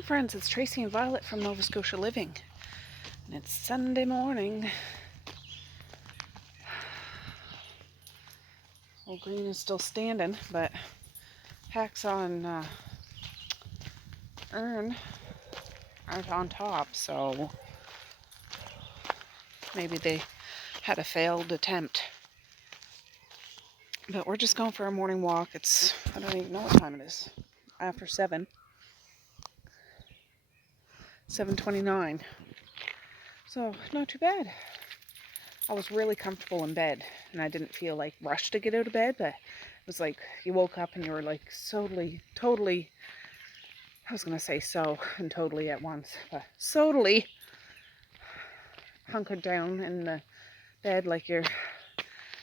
Hi friends, it's Tracey and Violet from Nova Scotia Living, and it's Sunday morning. Old Green is still standing, but Hacksaw and Ern aren't on top, so maybe they had a failed attempt. But we're just going for a morning walk. It's, I don't even know what time it is, after 7. 7:29. So, not too bad. I was really comfortable in bed, and I didn't feel like rushed to get out of bed, but it was like you woke up and you were like totally, I was going to say so and totally at once, but totally hunkered down in the bed like your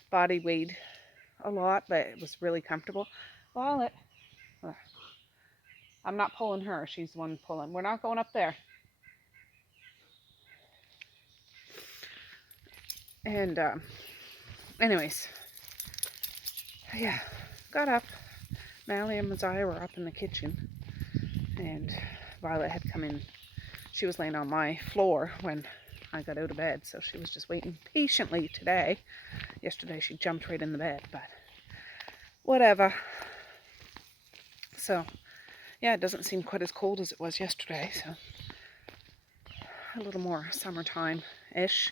body weighed a lot, but it was really comfortable. Violet, I'm not pulling her, she's the one pulling. We're not going up there. And anyways, yeah, got up. Mally and Messiah were up in the kitchen, and Violet had come in. She was laying on my floor when I got out of bed, so she was just waiting patiently today. Yesterday she jumped right in the bed, but whatever. So yeah, it doesn't seem quite as cold as it was yesterday, so a little more summertime-ish.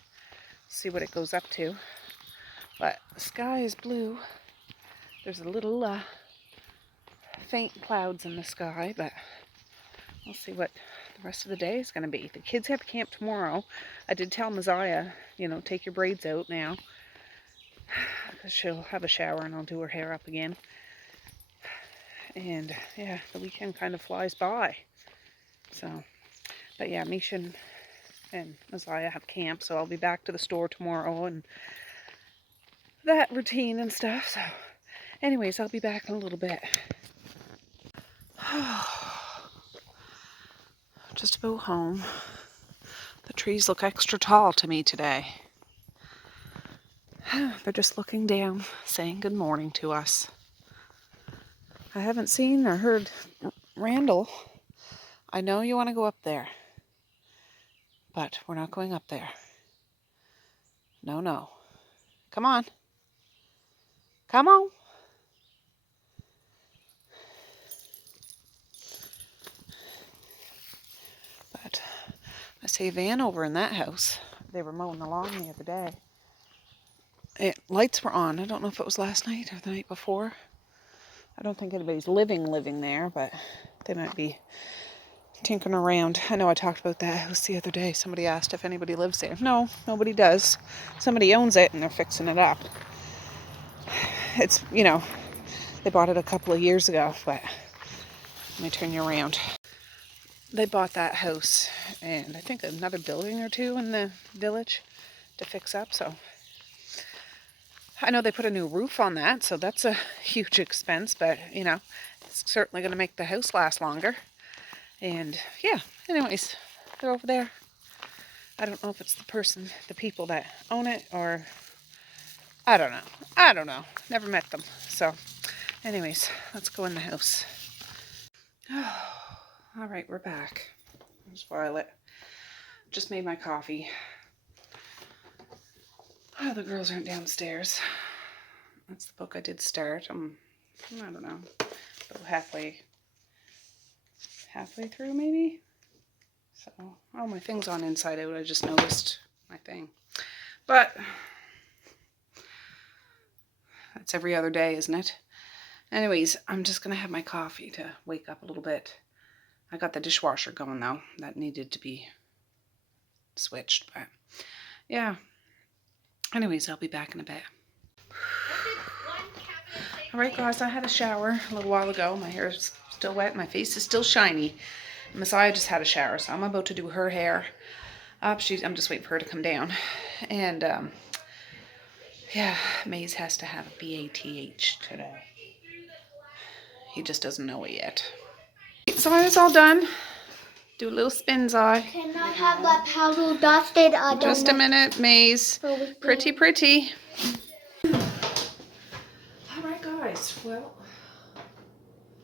See what it goes up to. But the sky is blue. There's a little faint clouds in the sky, but we'll see what the rest of the day is going to be. The kids have camp tomorrow. I did tell Messiah, take your braids out now, because she'll have a shower and I'll do her hair up again. And yeah, the weekend kind of flies by. So, but yeah, Misha and Messiah have camp, so I'll be back to the store tomorrow and that routine and stuff. So anyways, I'll be back in a little bit. Just about home. The trees look extra tall to me today. They're just looking down, saying good morning to us. I haven't seen or heard Randall. I know you want to go up there, but we're not going up there. No. Come on. Come on. But I see Van over in that house. They were mowing the lawn the other day. Lights were on. I don't know if it was last night or the night before. I don't think anybody's living there, but they might be tinkering around. I know I talked about that house the other day. Somebody asked if anybody lives there. No, nobody does. Somebody owns it and they're fixing it up. It's, they bought it a couple of years ago, but let me turn you around. They bought that house and I think another building or two in the village to fix up, so I know they put a new roof on that, so that's a huge expense, but it's certainly going to make the house last longer. And yeah, anyways, they're over there. I don't know if it's the people that own it, or I don't know. Never met them. So anyways, let's go in the house. All right, we're back. There's Violet. Just made my coffee. Oh, the girls aren't downstairs. That's the book I did start. I don't know, about halfway through maybe. So, oh, my thing's on inside out. I just noticed my thing. But that's every other day, isn't it? Anyways, I'm just gonna have my coffee to wake up a little bit. I got the dishwasher going though. That needed to be switched, but yeah. Anyways, I'll be back in a bit. Alright guys, I had a shower a little while ago. My hair is still wet. My face is still shiny. Messiah just had a shower, so I'm about to do her hair up. I'm just waiting for her to come down. And yeah, Maze has to have a BATH today. He just doesn't know it yet. So I was all done. Do a little spins eye. Can I have that powder dusted? Just a minute, Maze. Pretty. Alright guys, well,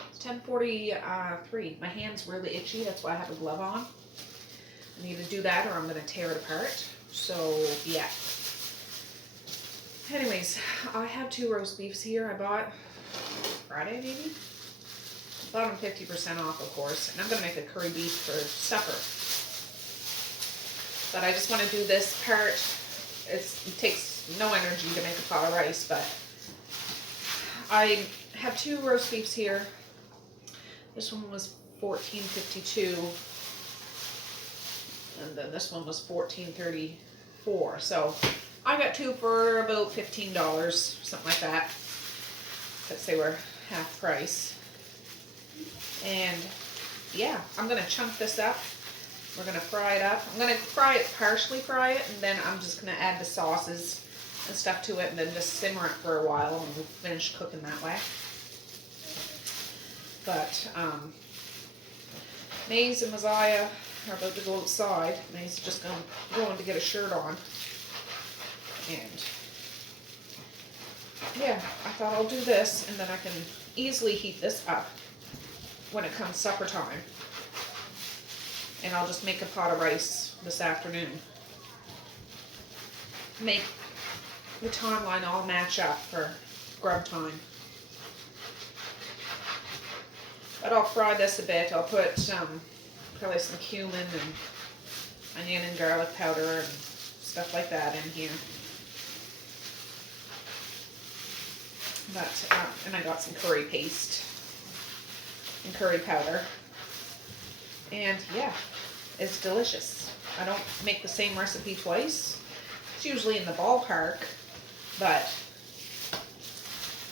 it's 10:43. My hand's really itchy. That's why I have a glove on. I need to do that or I'm going to tear it apart. So, yeah. Anyways, I have 2 roast beefs here. I bought Friday, maybe? Bought them 50% off, of course. And I'm going to make a curry beef for supper. But I just want to do this part. It takes no energy to make a pot of rice, but I have 2 roast beefs here. This one was $14.52, and then this one was $14.34. So I got 2 for about $15, something like that, because they were half price. And yeah, I'm gonna chunk this up. We're gonna fry it up. I'm gonna partially fry it, and then I'm just gonna add the sauces and stuff to it, and then just simmer it for a while, and we'll finish cooking that way. But Maze and Messiah are about to go outside. Maze is just going to get a shirt on, and yeah, I thought I'll do this, and then I can easily heat this up when it comes supper time. And I'll just make a pot of rice this afternoon. Make the timeline all match up for grub time. But I'll fry this a bit. I'll put probably some cumin and onion and garlic powder and stuff like that in here. But and I got some curry paste and curry powder. And yeah, it's delicious. I don't make the same recipe twice. It's usually in the ballpark, but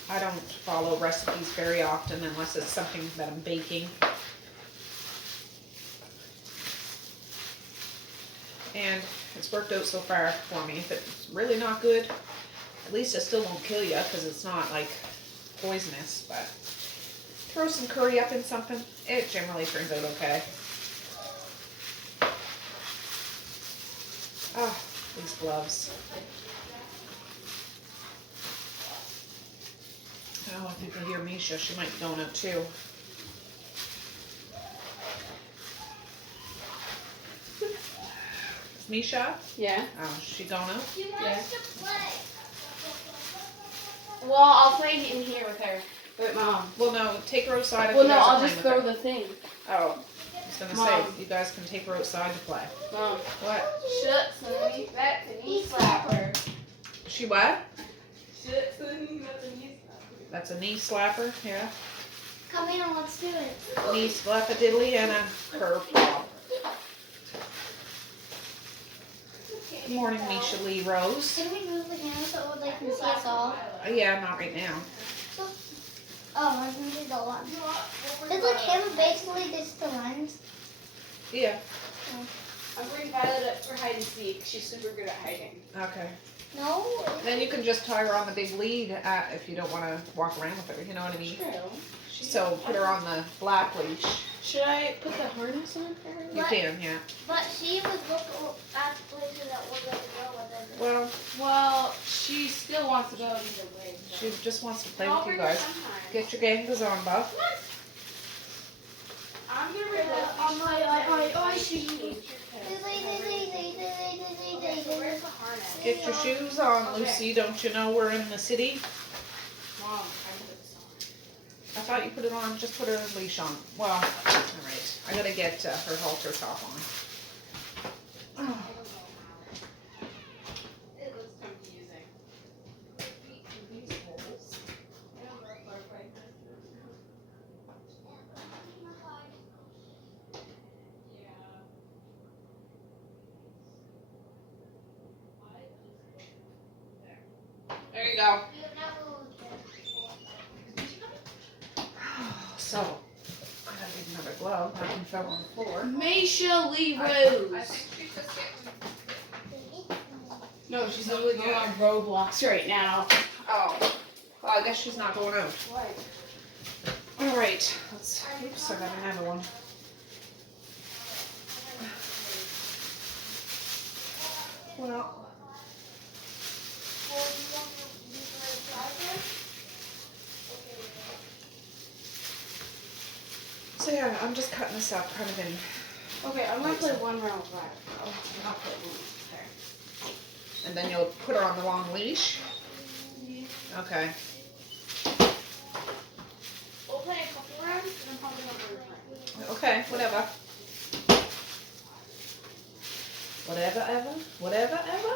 I don't follow recipes very often unless it's something that I'm baking. And it's worked out so far for me. If it's really not good, at least it still won't kill you because it's not like poisonous. But throw some curry up in something, it generally turns out okay. Oh, these gloves. Oh, I think I hear Misha. She might be going out too. Is Misha? Yeah. Oh, is she going out? She wants to play. Well, I'll play in here with her. But Mom. Well, no, take her outside. If Well, you no, guys are I'll playing just with throw her. the thing. Oh, I was gonna Mom. say you guys can take her outside to play. Mom. What? Shut, Sonny. That's a knee slapper. She what? Shut, Sonny. That's a knee slapper. That's a knee slapper. Yeah. Come in and let's do it. Knee slap a diddly and a curve pop. Good morning, Misha Lee Rose. Can we move the camera so they can see us all? Yeah, not right now. Oh, I can do the lens. Is the camera basically just the lens? Yeah. I'm bringing Violet up for hide and seek. She's super good at hiding. Okay. No. Then you can just tie her on the big lead if you don't want to walk around with her. You know what I mean? True. So put her on the black leash. Should I put the harness on for her? You can, yeah. But she was looking at places that we're going to go with it. Well, Well, she still wants to go either way. she just wants to play I'll with you bring her guys. sometime. Get your gangas on, Buff. I'm gonna bring the she. Where's the harness? Get your shoes on, Lucy. Don't you know we're in the city? Mom, I put this on. I thought you put it on. Just put a leash on. Well, all right. I gotta get her halter top on. Oh. It looks confusing. These holes. I don't know if I There you go. So, I gotta get another glove. I can fell on the floor. Maisha Lee Rose. No, she's literally going on Roblox right now. Oh, well, I guess she's not going out. What? All right. Let's. Oops, I got another one. Well. So yeah, I'm just cutting this up kind of in. Okay, I'm gonna play one round of Violet. I'll play one. There. And then you'll put her on the long leash? Okay. We'll play a couple rounds and I'm probably not gonna play. Okay, whatever. Whatever, ever. Whatever, ever.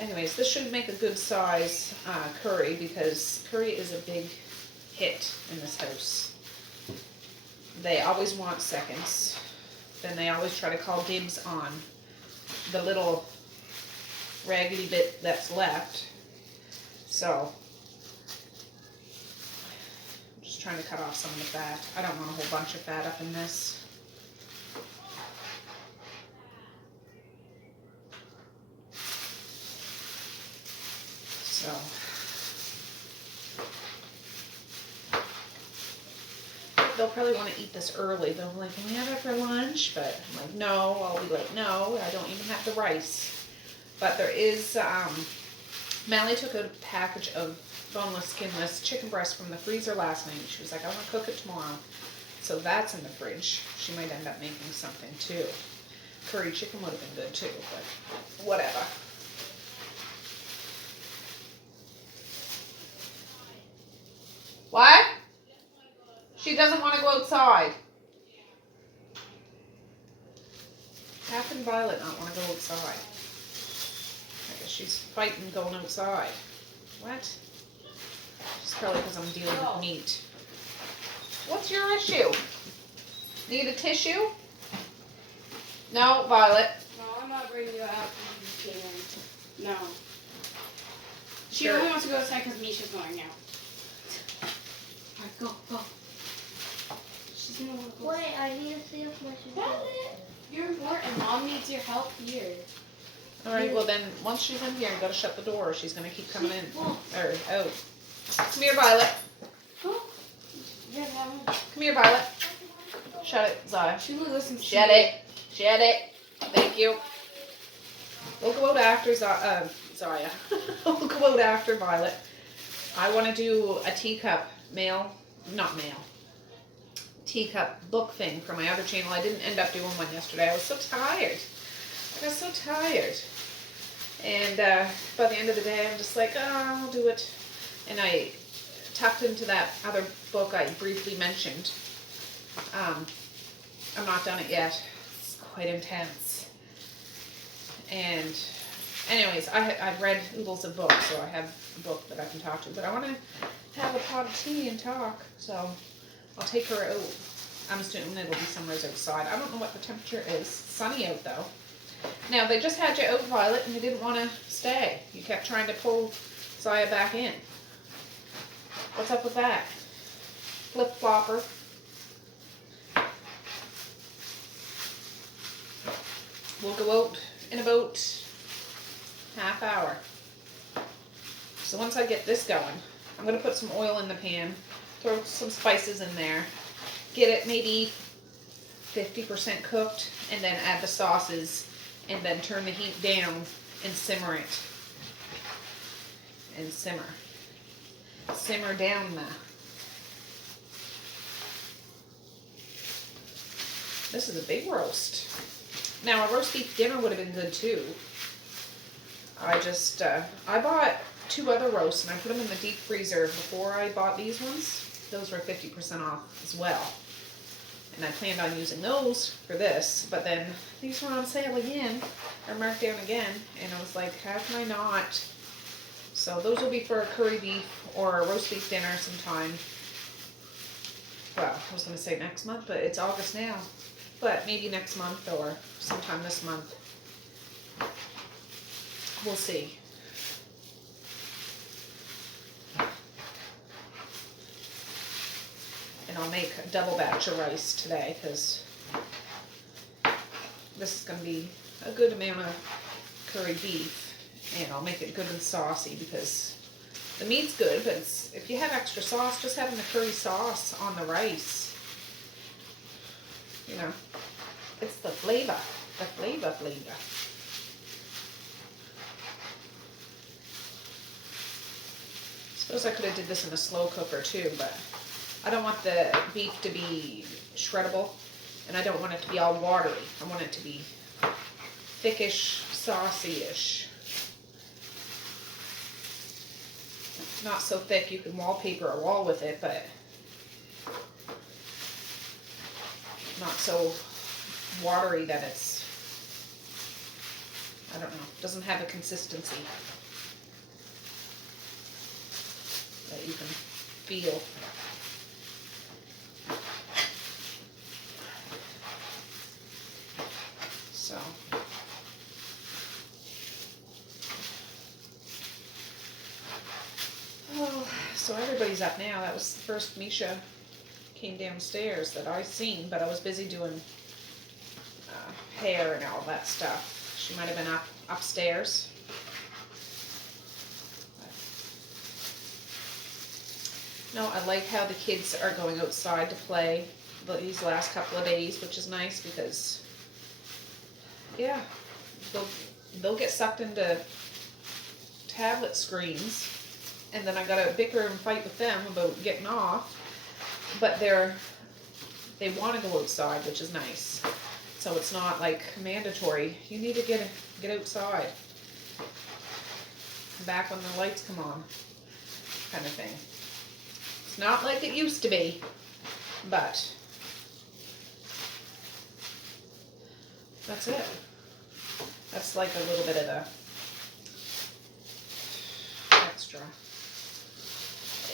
Anyways, this should make a good size curry because curry is a big hit in this house. They always want seconds. Then they always try to call dibs on the little raggedy bit that's left. So, I'm just trying to cut off some of the fat. I don't want a whole bunch of fat up in this. So, they'll probably want to eat this early. They'll be like, can we have it for lunch? But I'm like, no. I'll be like, no, I don't even have the rice. But there is, Mally took a package of boneless, skinless chicken breast from the freezer last night. She was like, I want to cook it tomorrow. So that's in the fridge. She might end up making something too. Curry chicken would have been good too, but whatever. What? She doesn't want to go outside. How can Violet not want to go outside? I guess she's fighting going outside. What? It's probably because I'm dealing with meat. What's your issue? Need a tissue? No, Violet. No, I'm not bringing you out from the kitchen. No. She Sure. only wants to go outside because Misha's going out. Alright, go. She's gonna want to go. Wait, I need to see if my shoes. Violet, you're important. Mom needs your help here. Alright, well then, once she's in here, you gotta shut the door. She's gonna keep coming in. won't. Or out. Come here, Violet. Oh. Yeah, Mom. Come here, Violet. Shut it, Zaya. She will listen to Shut you. it. Shut it. Thank you. We'll go out after Zaya. We'll go out after Violet. I want to do a teacup teacup book thing for my other channel. I didn't end up doing one yesterday. I was so tired. I got so tired. And by the end of the day, I'm just like, oh, I'll do it. And I tucked into that other book I briefly mentioned. I'm not done it yet. It's quite intense. And anyways, I've read oodles of books, so I have a book that I can talk to. But I want to have a pot of tea and talk, so I'll take her out. I'm assuming it'll be somewhere outside. I don't know what the temperature is. It's sunny out though. Now, they just had you out, Violet, and you didn't want to stay. You kept trying to pull Zaya back in. What's up with that? Flip-flopper. We'll go out in about half hour. So once I get this going, I'm going to put some oil in the pan, throw some spices in there, get it maybe 50% cooked, and then add the sauces, and then turn the heat down and simmer it. And simmer. Simmer down now. This is a big roast. Now, a roast beef dinner would have been good too. I just, I bought 2 other roasts and I put them in the deep freezer before I bought these ones. Those were 50% off as well. And I planned on using those for this, but then these were on sale again, or marked down again, and I was like, how can I not? So those will be for a curry beef or a roast beef dinner sometime. Well, I was going to say next month, but it's August now. But maybe next month or sometime this month. We'll see. And I'll make a double batch of rice today because this is going to be a good amount of curry beef. And I'll make it good and saucy because the meat's good, but if you have extra sauce, just having the curry sauce on the rice, you know, it's the flavor. Suppose I could have did this in a slow cooker too, but I don't want the beef to be shreddable, and I don't want it to be all watery. I want it to be thickish, saucy-ish. Not so thick you can wallpaper a wall with it, but not so watery that it's, I don't know, doesn't have a consistency that you can feel. So. Oh, so everybody's up now. That was the first Misha came downstairs that I seen, but I was busy doing hair and all that stuff. She might have been upstairs. No, I like how the kids are going outside to play these last couple of days, which is nice because, yeah, they'll get sucked into tablet screens, and then I gotta bicker and fight with them about getting off, but they want to go outside, which is nice. So it's not like mandatory. You need to get outside. Come back when the lights come on, kind of thing. It's not like it used to be, but that's it. That's like a little bit of the extra.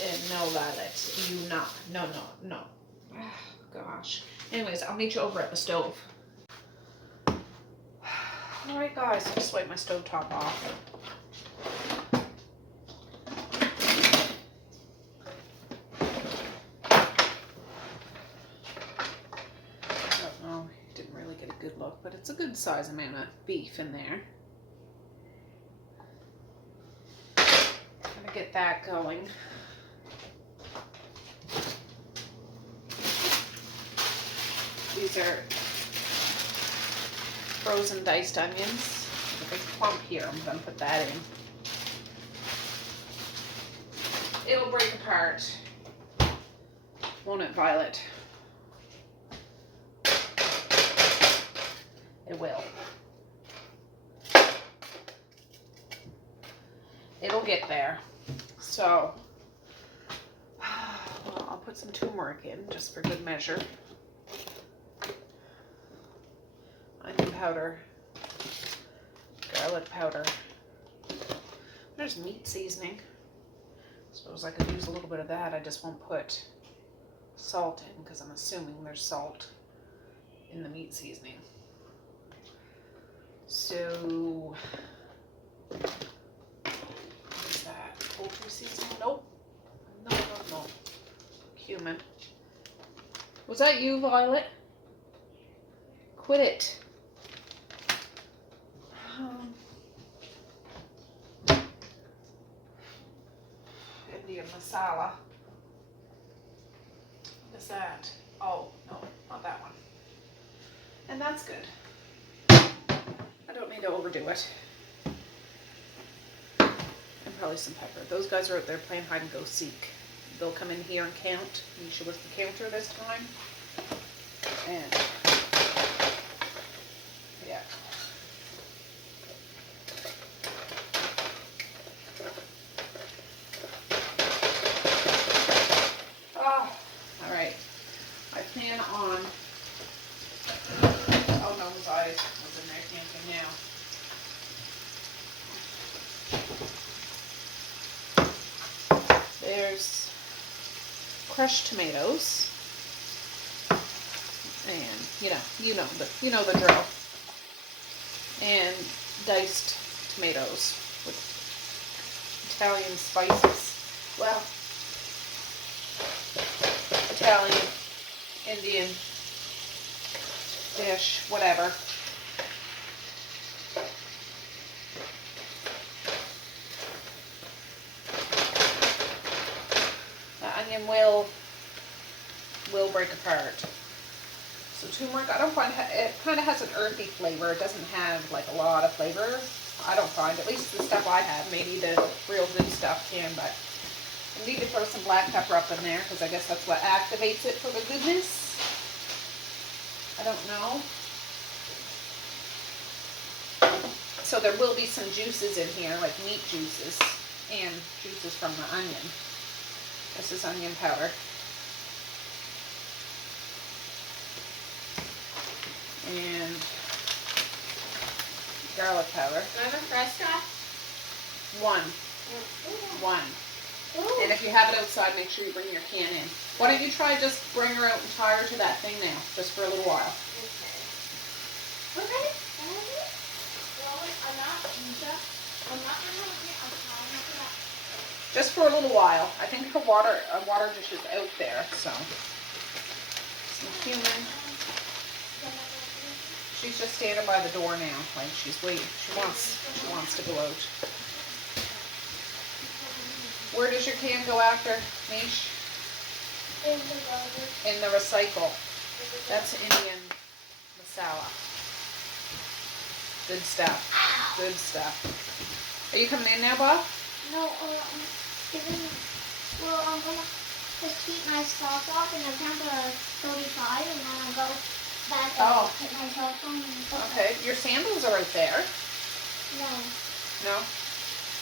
And no, Violet, you not. No. Oh, gosh. Anyways, I'll meet you over at the stove. Alright guys, I'll just wipe my stove top off. I don't know, didn't really get a good look, but it's a good size amount of beef in there. Gonna get that going. These are frozen diced onions. A big clump here, I'm gonna put that in. It'll break apart. Won't it, Violet? It will. It'll get there. So, well, I'll put some turmeric in just for good measure. Onion powder, garlic powder. There's meat seasoning. Suppose I could use a little bit of that. I just won't put salt in because I'm assuming there's salt in the meat seasoning. So, what is that? Poultry seasoning? Nope. No. Cumin. Was that you, Violet? Quit it. Indian masala. What is that? Oh, no, not that one. And that's good. I don't need to overdo it. And probably some pepper. Those guys are out there playing hide and go seek. They'll come in here and count. Misha was the counter this time. And yeah. Oh, all right. I plan on. Oh no, his eyes was in there camping now. There's crushed tomatoes. And you know the drill. And diced tomatoes with Italian spices. Well, Italian, Indian dish, whatever. The onion will break apart. So turmeric, I don't find, it kind of has an earthy flavor. It doesn't have like a lot of flavor. I don't find, at least the stuff I have. Maybe the real good stuff can, but I need to throw some black pepper up in there because I guess that's what activates it for the goodness. I don't know. So there will be some juices in here, like meat juices and juices from the onion. This is onion powder. And garlic powder. Do I have a Fresca? One. And if you have it outside, make sure you bring your can in. Why don't you try just bring her out and tie her to that thing now, just for a little while. Okay. Well, I'm not gonna Just for a little while. I think her water dish is out there, so. Some cumin. She's just standing by the door now, like she's waiting. She wants to go out. Where does your can go after, Mish? In the recycle. That's Indian masala. Good stuff. Good stuff. Are you coming in now, Bob? No, I'm gonna just keep my socks off and I count to 35 and then I'll go back and put my socks on and stuff. Okay. Your sandals are out there. No. No?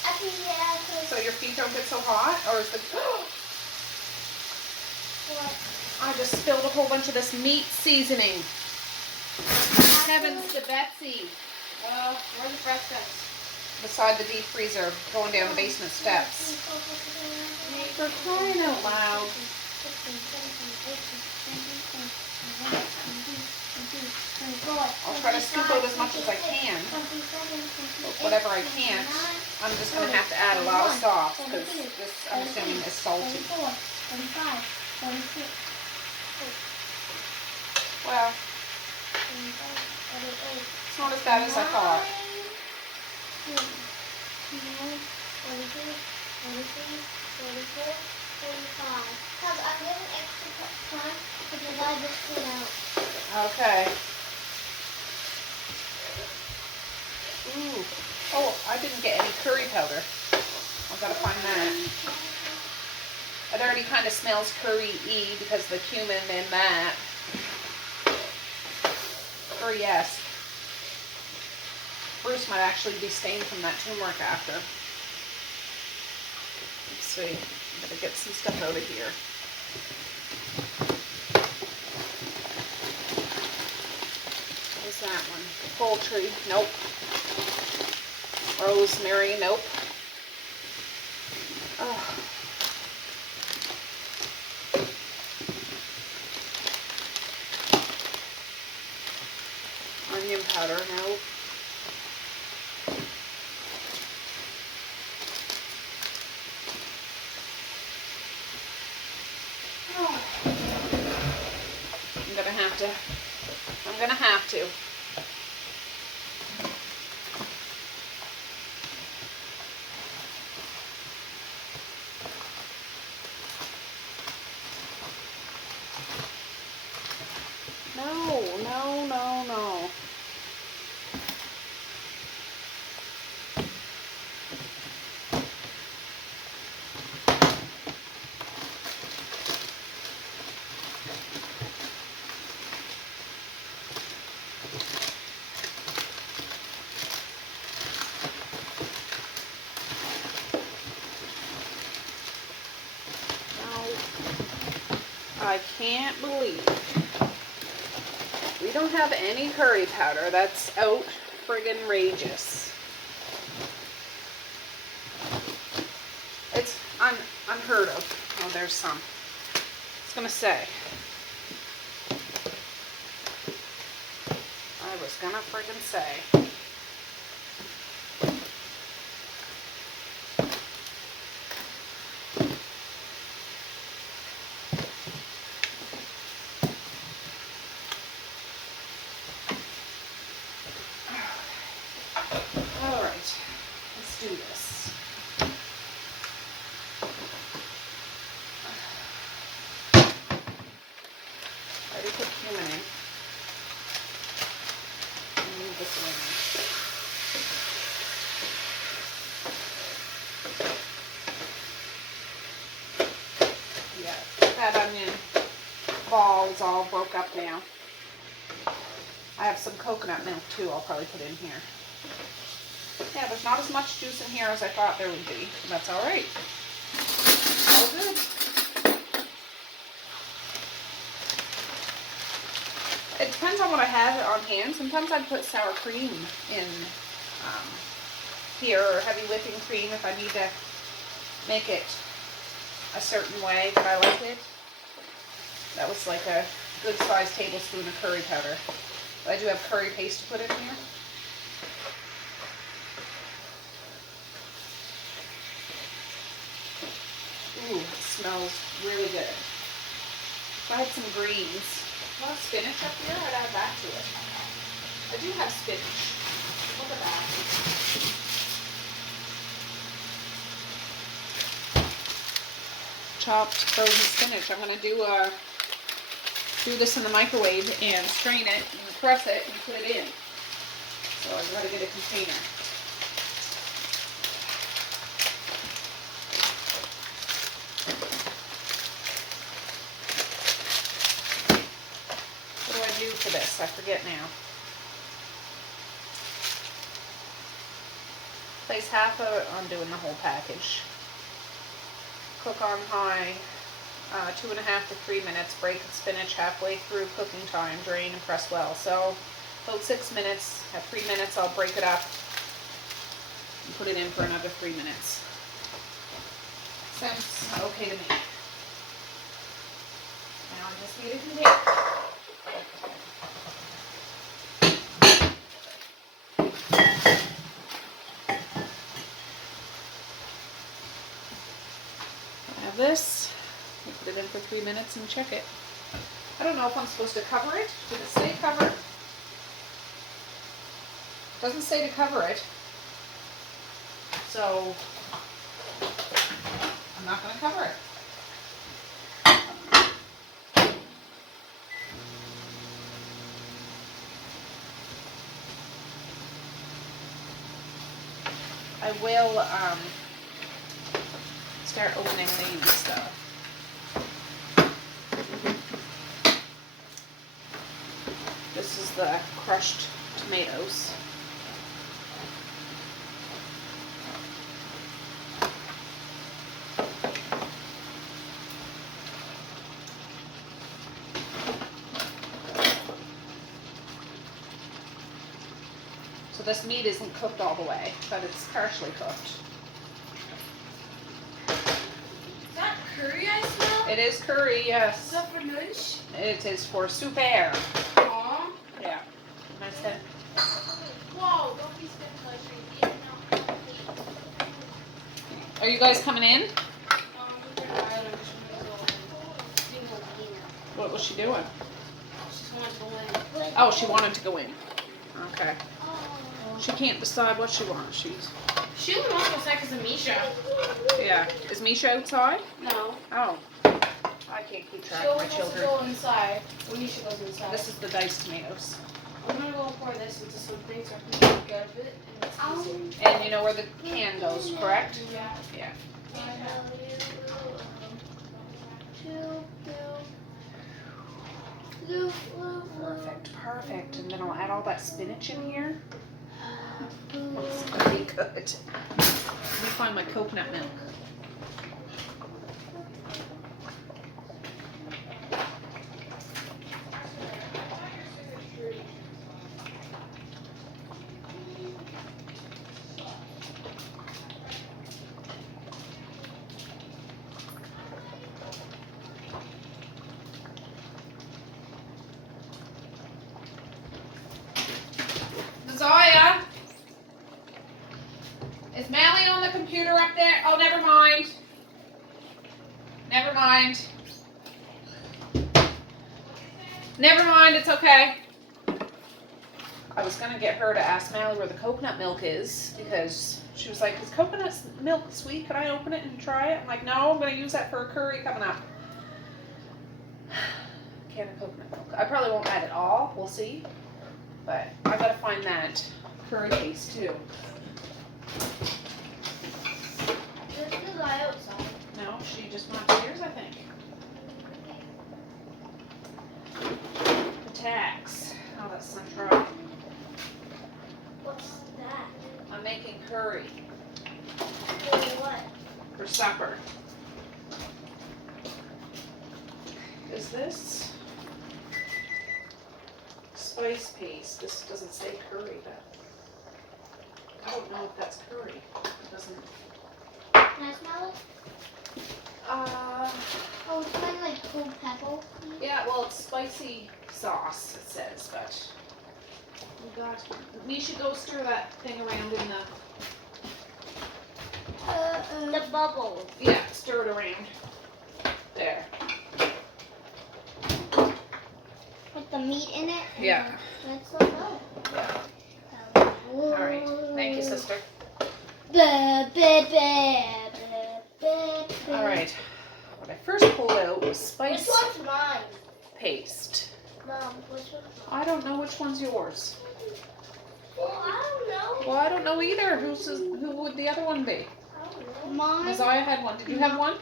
Actually, yeah, So your feet don't get so hot? Or is the... what? I just spilled a whole bunch of this meat seasoning. Heavens to Betsy. Well, where's the Frescas? Beside the deep freezer, going down the basement steps. For crying out loud. I'll try to scoop out as much as I can. But whatever I can't, I'm just going to have to add a lot of sauce because this, I'm assuming, is salty. Well, it's not as bad as I thought. 45, 'cause I'm giving extra time because I just put out. Okay. Ooh. Oh, I didn't get any curry powder. I've got to find that. It already kind of smells curry-y because of the cumin and that. Curry-esque. Bruce might actually be stained from that turmeric after. Let's see. I'm going to get some stuff out of here. What is that one? Poultry. Nope. Rosemary. Nope. Oh. Onion powder. Nope. I'm gonna have to. No. I can't believe we don't have any curry powder. That's out friggin' rageous. It's unheard of. Oh, there's some. I was gonna say. I was gonna friggin' say. Do this. I already put cumin in. Move this around. it's all broke up now. I have some coconut milk too I'll probably put in here. Yeah, there's not as much juice in here as I thought there would be. That's all right. All good. It depends on what I have on hand. Sometimes I put sour cream in here, or heavy whipping cream if I need to make it a certain way that I like it. That was like a good sized tablespoon of curry powder. But I do have curry paste to put in here. Ooh, it smells really good. If I had some greens, a lot of spinach up here, I'd add that to it. I do have spinach. Look at that. Chopped frozen spinach. I'm gonna do this in the microwave and strain it and press it and put it in. So I've got to get a container. What do I do for this? I forget now. Place half of it, I'm doing the whole package. Cook on high, 2.5 to 3 minutes. Break the spinach halfway through cooking time. Drain and press well. So about 6 minutes. At 3 minutes, I'll break it up and put it in for another 3 minutes. Sounds okay to me. Now I just need a container. This, we put it in for 3 minutes and check it. I don't know if I'm supposed to cover it. Did it say cover? It doesn't say to cover it. So, I'm not going to cover it. I will, start opening these though. This is the crushed tomatoes. So this meat isn't cooked all the way, but it's partially cooked. Curry I smell? It is curry, yes. Is that for lunch? It is for soup air. Aww. Yeah. Nice then. Whoa, don't be spitting like crazy. Are you guys coming in? What was she doing? She wanted to go in. Oh, she wanted to go in. Okay. She can't decide what she wants. She only wants to go outside because of Misha. Yeah. Is Misha outside? No. Oh. I can't keep track She of only my wants to children. go inside when Misha goes inside. This is the diced tomatoes. I'm gonna go pour this into something so I can get out of it. And it's easy. And you know where the can goes, correct? Yeah. Yeah. Perfect, perfect. And then I'll add all that spinach in here. It's gonna be good. Let me find my coconut milk. Zaya, is Mally on the computer up there? Oh, never mind. Never mind. Never mind, it's okay. I was gonna get her to ask Mally where the coconut milk is because she was like, is coconut milk sweet? Can I open it and try it? I'm like, no, I'm gonna use that for a curry coming up. Can of coconut milk. I probably won't add it all, we'll see. But I gotta find that curry paste too. This is lie outside. No, she just went upstairs, I think. supper. Is this spice paste? This doesn't say curry, but I don't know if that's curry. It doesn't. Can I smell it? Uh, Oh, it's kind of like cold pepper. yeah, well, it's spicy sauce, it says, but we should go stir that thing around in the, The bubbles. yeah, stir it around. There. With the meat in it? Yeah. Let's go. All right. Thank you, sister. All right. What I first pulled out was spice Which one's mine? paste. Mom, which one's mine? I don't know which one's yours. Well, I don't know. Well, I don't know either. Who would the other one be? I don't know. Mine? Messiah had one. Did you have one?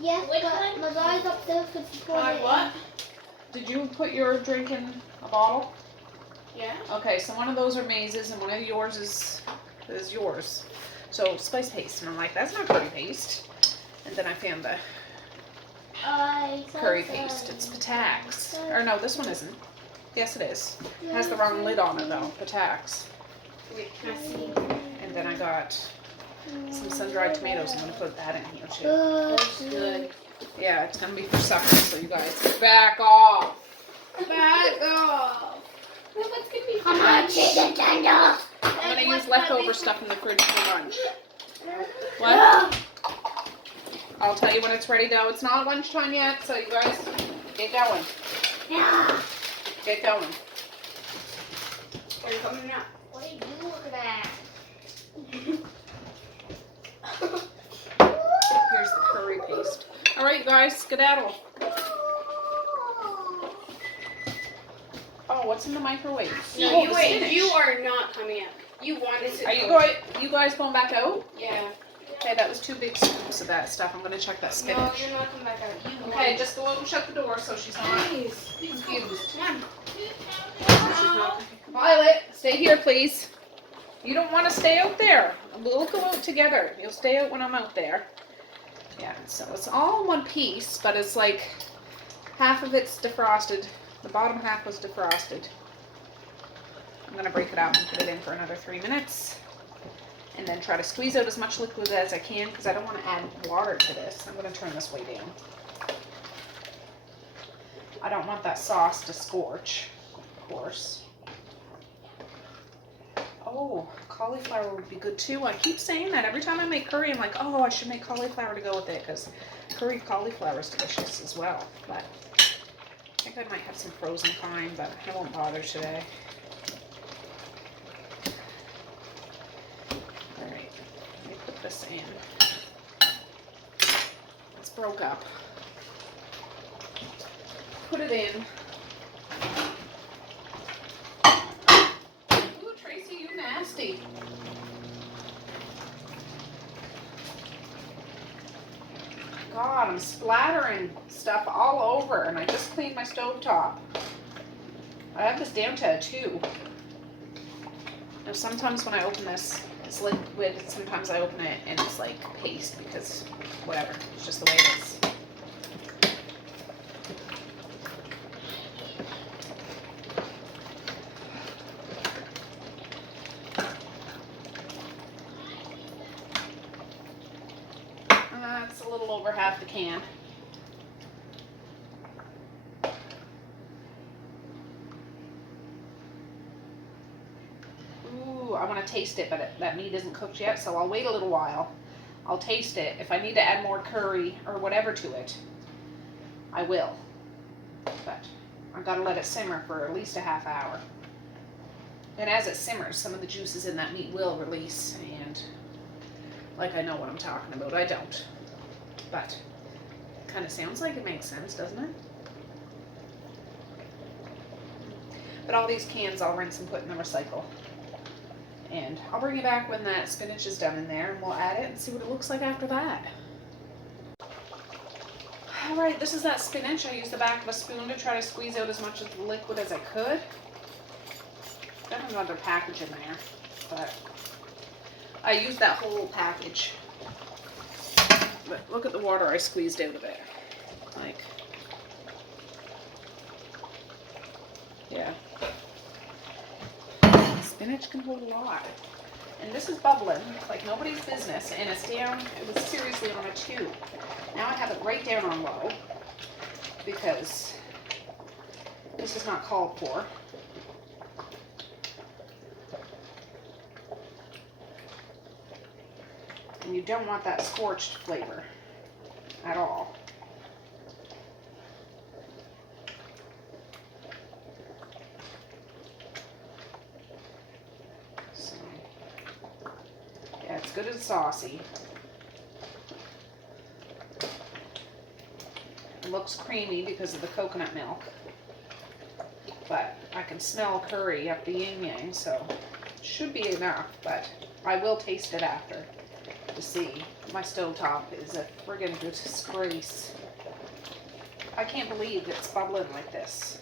Yes, Which but Mazai's upstairs because she poured it in. Did you put your drink in a bottle? Yeah. Okay, so one of those are Maze's and one of yours is yours. So spice paste, and I'm like, that's not curry paste. And then I found the curry paste. It's Patax. Or no, this one isn't. Yes, it is. It has the wrong lid on it though. Patax. Wait, can I see? And then I got some sun-dried tomatoes. I'm gonna put that in here too. That's good. Yeah, it's gonna be for supper, so you guys back off. Back off. Wait, what's gonna be Come on, chicken tender. I'm gonna use leftover stuff in the fridge for lunch. What? I'll tell you when it's ready though. It's not lunchtime yet, so you guys get going. Yeah. Get going. They're coming out. What are you looking at? Here's the curry paste. All right, guys, skedaddle. Oh, what's in the microwave? No, Oh, you the wait. spinach. You are not coming out. You wanted to. Are you guys going back out? Yeah. Okay, that was 2 big scoops of that stuff. I'm gonna check that No, spinach. you're not coming back out. You Okay, want. just go out and shut the door so she's not confused. Come on. She's not Violet, stay here, please. You don't want to stay out there. We'll go out together. You'll stay out when I'm out there. Yeah, so it's all in one piece, but it's like half of it's defrosted. The bottom half was defrosted. I'm gonna break it out and put it in for another 3 minutes. And then try to squeeze out as much liquid as I can because I don't want to add water to this. I'm gonna turn this way down. I don't want that sauce to scorch, of course. Oh, cauliflower would be good too. I keep saying that every time I make curry. I'm like, oh, I should make cauliflower to go with it because curried cauliflower is delicious as well. But I think I might have some frozen thyme, but I won't bother today. All right, let me put this in. It's broke up. Put it in. Ooh, Tracy, you nasty. God, I'm splattering stuff all over, and I just cleaned my stovetop. I have this down to a 2. Now, sometimes when I open this, it's liquid. Sometimes I open it and it's like paste because whatever. It's just the way it is. That's a little over half the can. Ooh, I want to taste it, but that meat isn't cooked yet, so I'll wait a little while. I'll taste it. If I need to add more curry or whatever to it, I will. But I've got to let it simmer for at least a half hour. And as it simmers, some of the juices in that meat will release, and like I know what I'm talking about. I don't. But it kind of sounds like it makes sense, doesn't it? But all these cans I'll rinse and put in the recycle. And I'll bring it back when that spinach is done in there, and we'll add it and see what it looks like after that. Alright, this is that spinach. I used the back of a spoon to try to squeeze out as much of the liquid as I could. Definitely another package in there, but I used that whole package. But look at the water I squeezed out of it. Like, yeah. Spinach can hold a lot. And this is bubbling like nobody's business, and it's down, it was seriously on a 2. Now I have it right down on low because this is not called for. And you don't want that scorched flavor at all. So, yeah, it's good and saucy. It looks creamy because of the coconut milk. But I can smell curry up the yin yang, so it should be enough, but I will taste it after to see. My stovetop is a friggin' disgrace. I can't believe it's bubbling like this.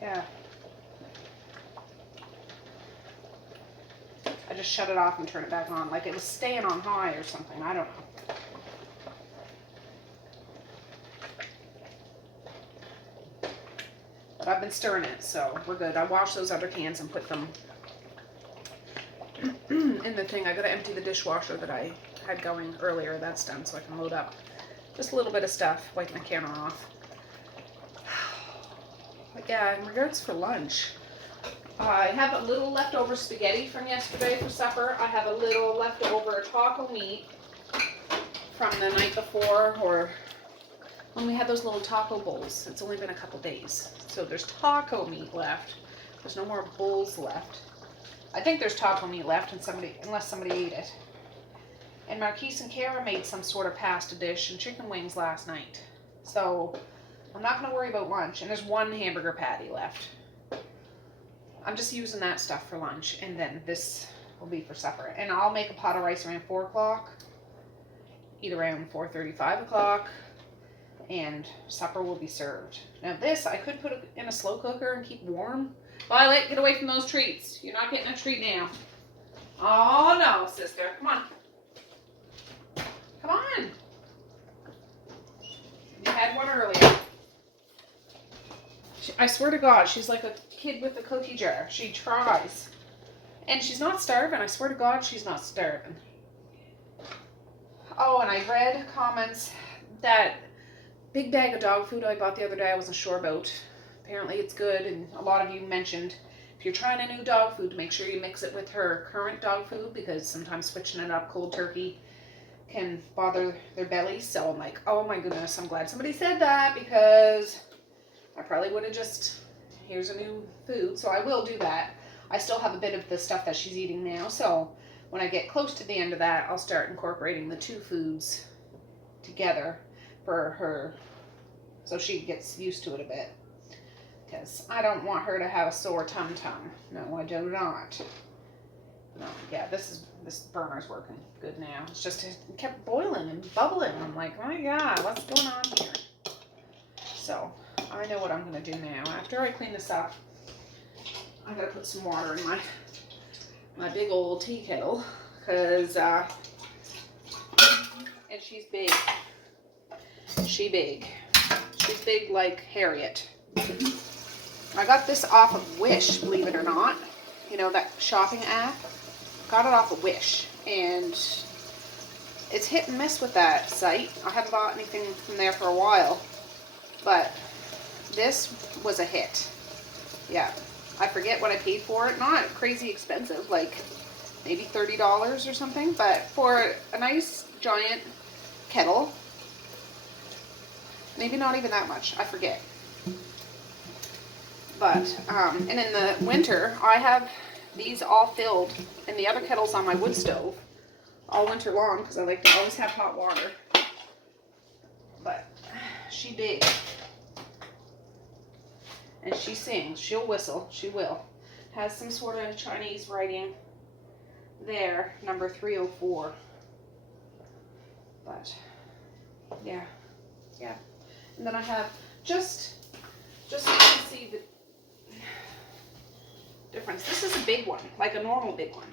Yeah. I just shut it off and turn it back on. Like it was staying on high or something. I don't know. But I've been stirring it, so we're good. I washed those other cans and put them in the thing. I gotta empty the dishwasher that I had going earlier. That's done, so I can load up just a little bit of stuff, wipe my counter off. But yeah, in regards for lunch, I have a little leftover spaghetti from yesterday for supper. I have a little leftover taco meat from the night before, or when we had those little taco bowls. It's only been a couple days. So there's taco meat left. There's no more bowls left. I think there's taco meat left, and unless somebody ate it. And Marquise and Kara made some sort of pasta dish and chicken wings last night. So I'm not going to worry about lunch. And there's one hamburger patty left. I'm just using that stuff for lunch, and then this will be for supper. And I'll make a pot of rice around 4 o'clock, eat around 4:30, 5 o'clock, and supper will be served. Now this, I could put it in a slow cooker and keep warm. Violet, get away from those treats. You're not getting a treat now. Oh no, sister. Come on. Come on. You had one earlier. I swear to God, she's like a kid with a cookie jar. She tries. And she's not starving. I swear to God, she's not starving. Oh, and I read comments that big bag of dog food I bought the other day I wasn't sure about. Apparently it's good, and a lot of you mentioned if you're trying a new dog food, make sure you mix it with her current dog food, because sometimes switching it up cold turkey can bother their bellies. So I'm like, oh my goodness, I'm glad somebody said that, because I probably would have just, here's a new food. So I will do that. I still have a bit of the stuff that she's eating now. So when I get close to the end of that, I'll start incorporating the 2 foods together for her, so she gets used to it a bit. Because I don't want her to have a sore tum-tum. No, I do not. No, yeah, this burner's working good now. It's just, it kept boiling and bubbling. I'm like, oh my God, what's going on here? So I know what I'm going to do now. After I clean this up, I got to put some water in my big old tea kettle, because and she's big. She's big like Harriet. I got this off of Wish, believe it or not. You know, that shopping app. Got it off of Wish, and it's hit and miss with that site. I haven't bought anything from there for a while, but this was a hit. Yeah, I forget what I paid for it. Not crazy expensive, like maybe $30 or something, but for a nice giant kettle, maybe not even that much. I forget. But, and in the winter, I have these all filled in the other kettles on my wood stove all winter long, because I like to always have hot water. But she big. And she sings. She'll whistle. She will. Has some sort of Chinese writing there, number 304. But Yeah. Yeah. And then I have just so you can see the difference. This is a big one, like a normal big one.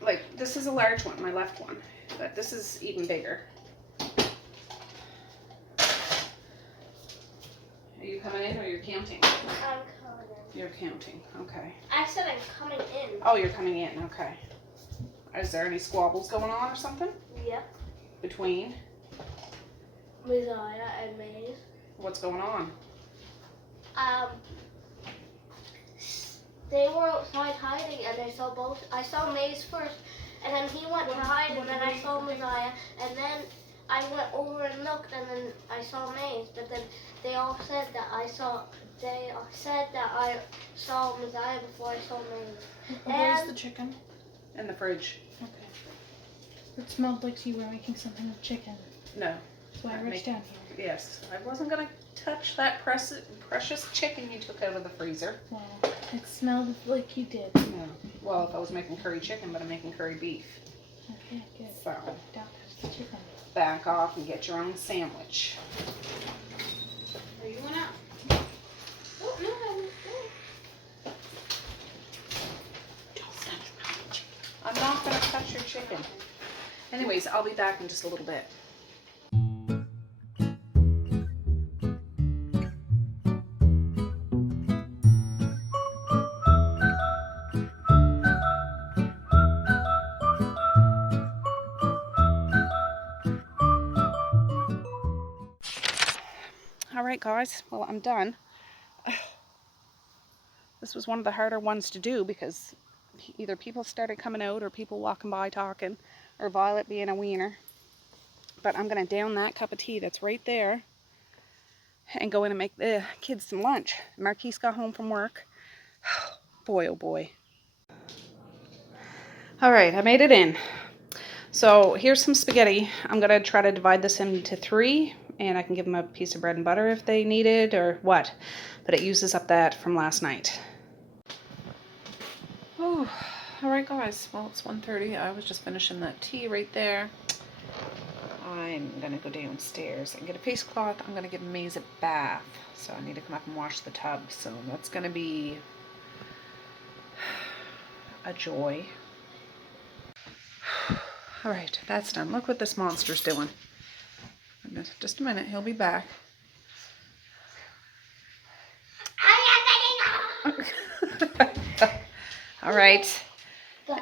Like, this is a large one, my left one, but this is even bigger. Are you coming in or you're counting? I'm coming in. You're counting, okay. I said I'm coming in. Oh, you're coming in, okay. Is there any squabbles going on or something? Yep. Between? Messiah and Maze. What's going on? They were outside hiding, and I saw Maze first, and then he went to hide, and then I saw Messiah, and then I went over and looked, and then I saw Maze, but then they all said that I saw Messiah before I saw Maze. Where's the chicken? In the fridge. Okay. It smelled like you were making something with chicken. No. So I reached down here. Yes. I wasn't going to touch that precious chicken you took out of the freezer. Well, it smelled like you did. No. Well, if I was making curry chicken, but I'm making curry beef. Okay, good. So, Don't touch the chicken. back off and get your own sandwich. Are you going out? Oh, no, I won't go. I'm not going to touch your chicken. Anyways, I'll be back in just a little bit. All right, guys. Well, I'm done. This was one of the harder ones to do because either people started coming out or people walking by talking or Violet being a wiener. But I'm going to down that cup of tea that's right there and go in and make the kids some lunch. Marquise got home from work. Boy, oh boy. All right, I made it in. So here's some spaghetti. I'm going to try to divide this into 3, and I can give them a piece of bread and butter if they need it or what. But it uses up that from last night. Oh, all right, guys. Well, it's 1:30. I was just finishing that tea right there. I'm going to go downstairs and get a face cloth. I'm going to give Maze a bath. So I need to come up and wash the tub. So that's going to be a joy. All right, that's done. Look what this monster's doing. Just a minute, he'll be back. All right,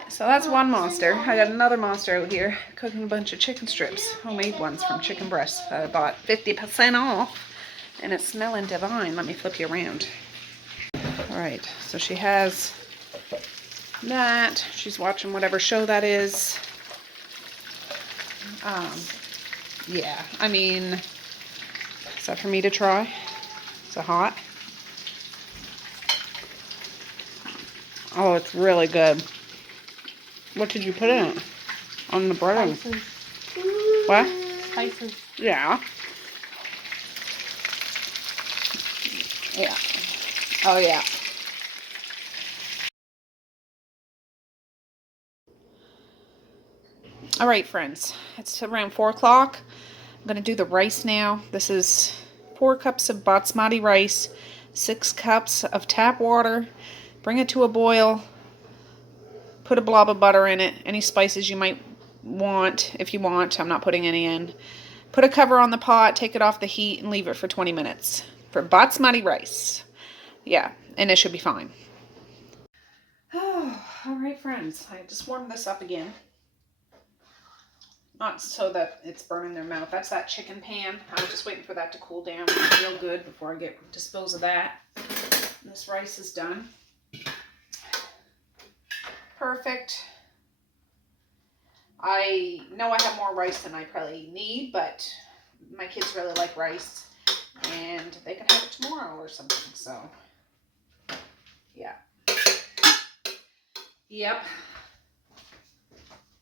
so that's one monster. I got another monster out here cooking a bunch of chicken strips, homemade ones from chicken breasts that I bought 50% off, and it's smelling divine. Let me flip you around. All right, so she has that. She's watching whatever show that is. Yeah, I mean, is that for me to try? Is it hot? Oh, it's really good. What did you put in it? On the bread? Spices. What? Spices. Yeah. Yeah. Oh, yeah. All right, friends. It's around 4 o'clock. I'm going to do the rice now. This is 4 cups of basmati rice, 6 cups of tap water. Bring it to a boil. Put a blob of butter in it. Any spices you might want, if you want. I'm not putting any in. Put a cover on the pot, take it off the heat, and leave it for 20 minutes. For basmati rice. Yeah, and it should be fine. Oh, all right, friends. I just warmed this up again. Not so that it's burning their mouth. That's that chicken pan. I was just waiting for that to cool down real good before I dispose of that. And this rice is done. Perfect. I know I have more rice than I probably need, but my kids really like rice, and they can have it tomorrow or something, so yeah. Yep.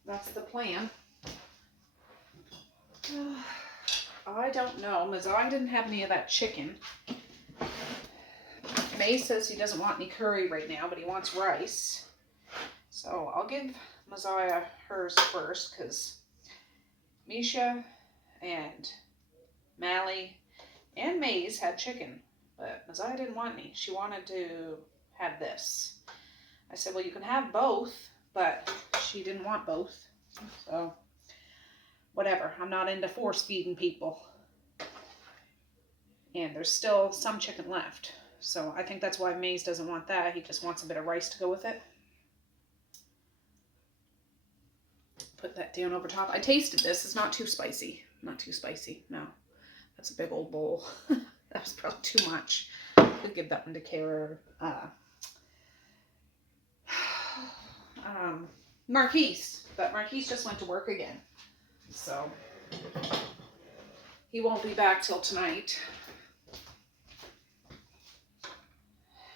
That's the plan. I don't know. Mazai didn't have any of that chicken. May says he doesn't want any curry right now, but he wants rice. So I'll give Messiah hers first, because Misha and Mally and Maze had chicken, but Messiah didn't want any. She wanted to have this. I said, well, you can have both, but she didn't want both. So, whatever. I'm not into force feeding people. And there's still some chicken left. So I think that's why Maze doesn't want that. He just wants a bit of rice to go with it. Put that down over top. I tasted this. It's not too spicy. Not too spicy. No. That's a big old bowl. That was probably too much. Could give that one to Kara. Marquise. But Marquise just went to work again. So he won't be back till tonight.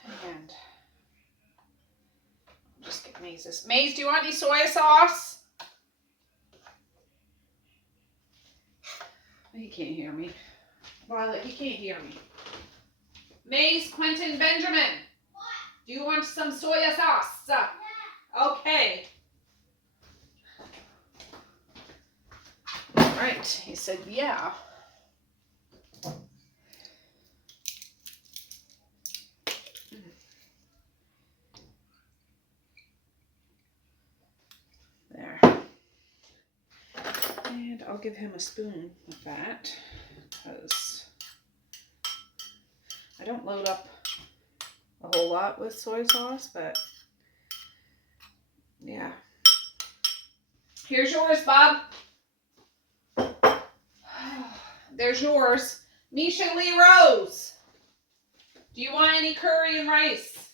And I'll just get Maze this. Maze, do you want any soy sauce? He can't hear me. Violet, he can't hear me. Maze, Quentin, Benjamin. What? Do you want some soy sauce? Yeah. Okay. All right. He said, yeah. There. And I'll give him a spoon of that because I don't load up a whole lot with soy sauce, but yeah. Here's yours, Bob. There's yours. Misha Lee Rose. Do you want any curry and rice?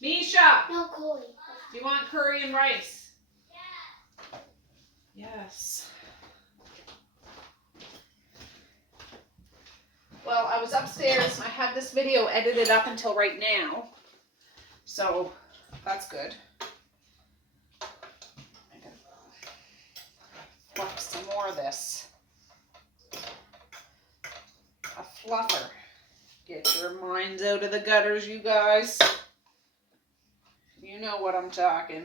Misha. No curry. Do you want curry and rice? Yeah. Yes. Well, I was upstairs and I had this video edited up until right now. So that's good. I gotta fluff some more of this. A fluffer. Get your minds out of the gutters, you guys. You know what I'm talking.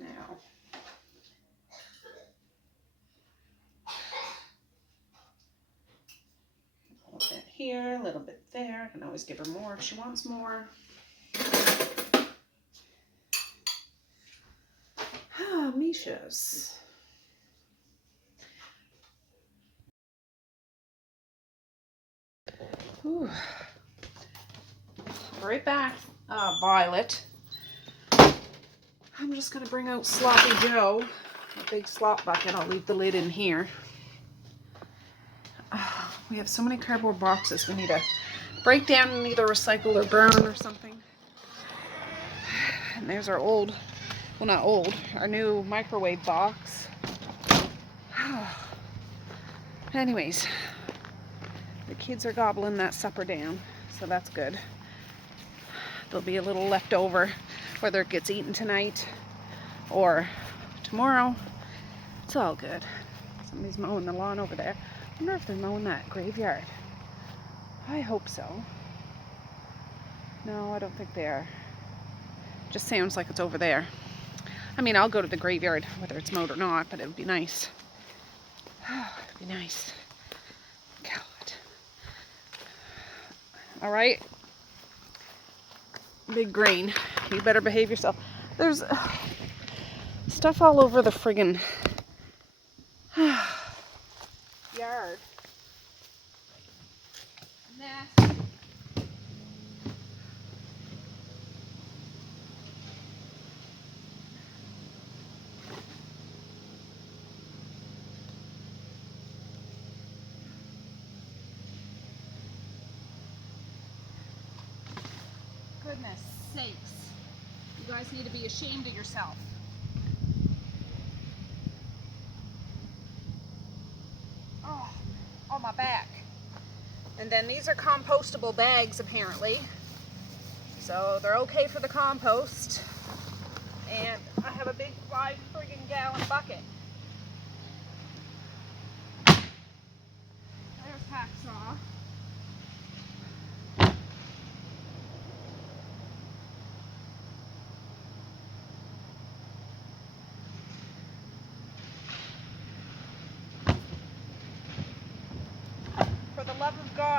Now. A little bit here, a little bit there. I can always give her more if she wants more. Ah, Misha's. Ooh. Right back, Violet. I'm just going to bring out Sloppy Joe, a big slop bucket. I'll leave the lid in here. We have so many cardboard boxes. We need to break down and either recycle or burn or something. And there's our old, well not old, our new microwave box. Anyways, the kids are gobbling that supper down, so that's good. There'll be a little left over, whether it gets eaten tonight or tomorrow. It's all good. Somebody's mowing the lawn over there. I wonder if they're mowing that graveyard. I hope so. No, I don't think they are. Just sounds like it's over there. I mean, I'll go to the graveyard, whether it's mowed or not, but it would be nice. It'd be nice. God. All right. Big Green, you better behave yourself. There's stuff all over the friggin' yard. Nasty. Goodness sakes. You guys need to be ashamed of yourself. Oh, my back. And then these are compostable bags apparently. So they're okay for the compost. And I have a big 5 friggin' gallon bucket. There's hacksaw.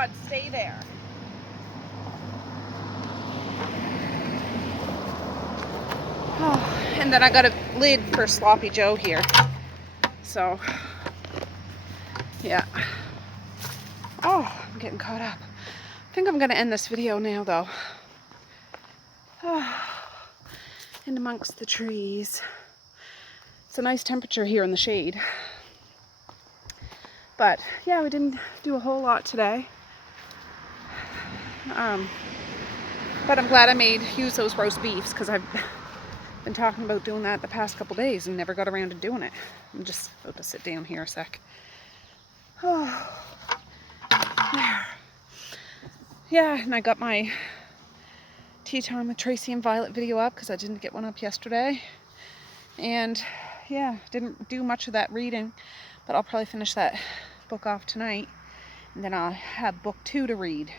God, stay there. Oh, and then I got a lid for Sloppy Joe here. So, yeah. Oh, I'm getting caught up. I think I'm going to end this video now, though. Oh, in amongst the trees. It's a nice temperature here in the shade. But, yeah, we didn't do a whole lot today. But I'm glad I use those roast beefs, because I've been talking about doing that the past couple days and never got around to doing it. I'm just about to sit down here a sec. Oh, there. Yeah, and I got my tea time with Tracey and Violet video up because I didn't get one up yesterday. And yeah, didn't do much of that reading, but I'll probably finish that book off tonight. And then I'll have book 2 to read,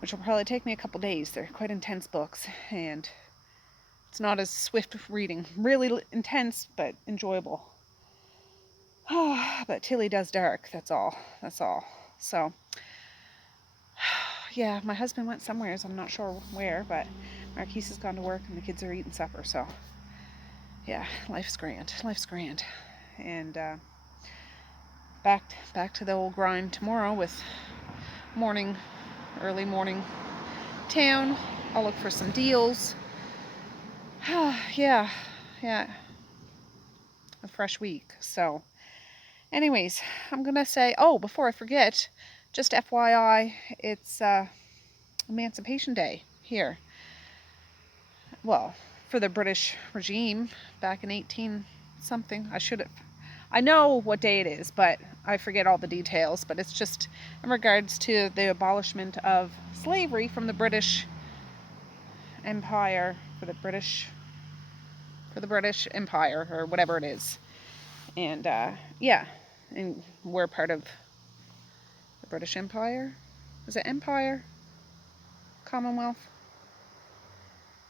which will probably take me a couple days. They're quite intense books, and it's not as swift reading. Really intense, but enjoyable. But Tilly does dark, that's all. That's all. So, yeah, my husband went somewhere, so I'm not sure where, but Marquise has gone to work and the kids are eating supper, so yeah, life's grand. Life's grand. And back to the old grind tomorrow with early morning town. I'll look for some deals. Yeah, a fresh week. So anyways, I'm gonna say, oh, before I forget, just FYI, it's Emancipation Day here. Well, for the British regime back in 18 something. I know what day it is, but I forget all the details. But it's just in regards to the abolishment of slavery from the British Empire, for the British Empire, or whatever it is. And yeah, and we're part of the British Empire. Is it Empire? Commonwealth?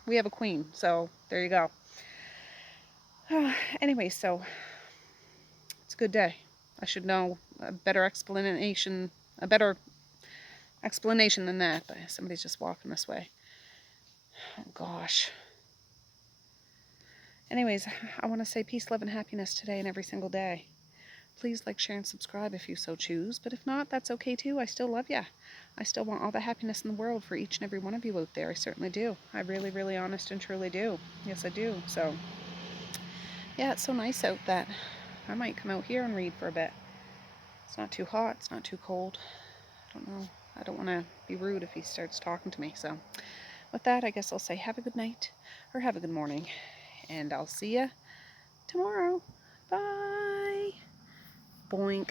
We have a queen, so there you go. Anyway, so it's a good day. I should know a better explanation than that, but somebody's just walking this way. Oh gosh. Anyways, I want to say peace, love, and happiness today and every single day. Please like, share, and subscribe if you so choose, but if not, that's okay too. I still love ya. I still want all the happiness in the world for each and every one of you out there. I certainly do. I really, really honest and truly do. Yes, I do. So, yeah, it's so nice out that I might come out here and read for a bit. It's not too hot. It's not too cold. I don't know. I don't want to be rude if he starts talking to me. So with that, I guess I'll say have a good night or have a good morning. And I'll see ya tomorrow. Bye. Boink.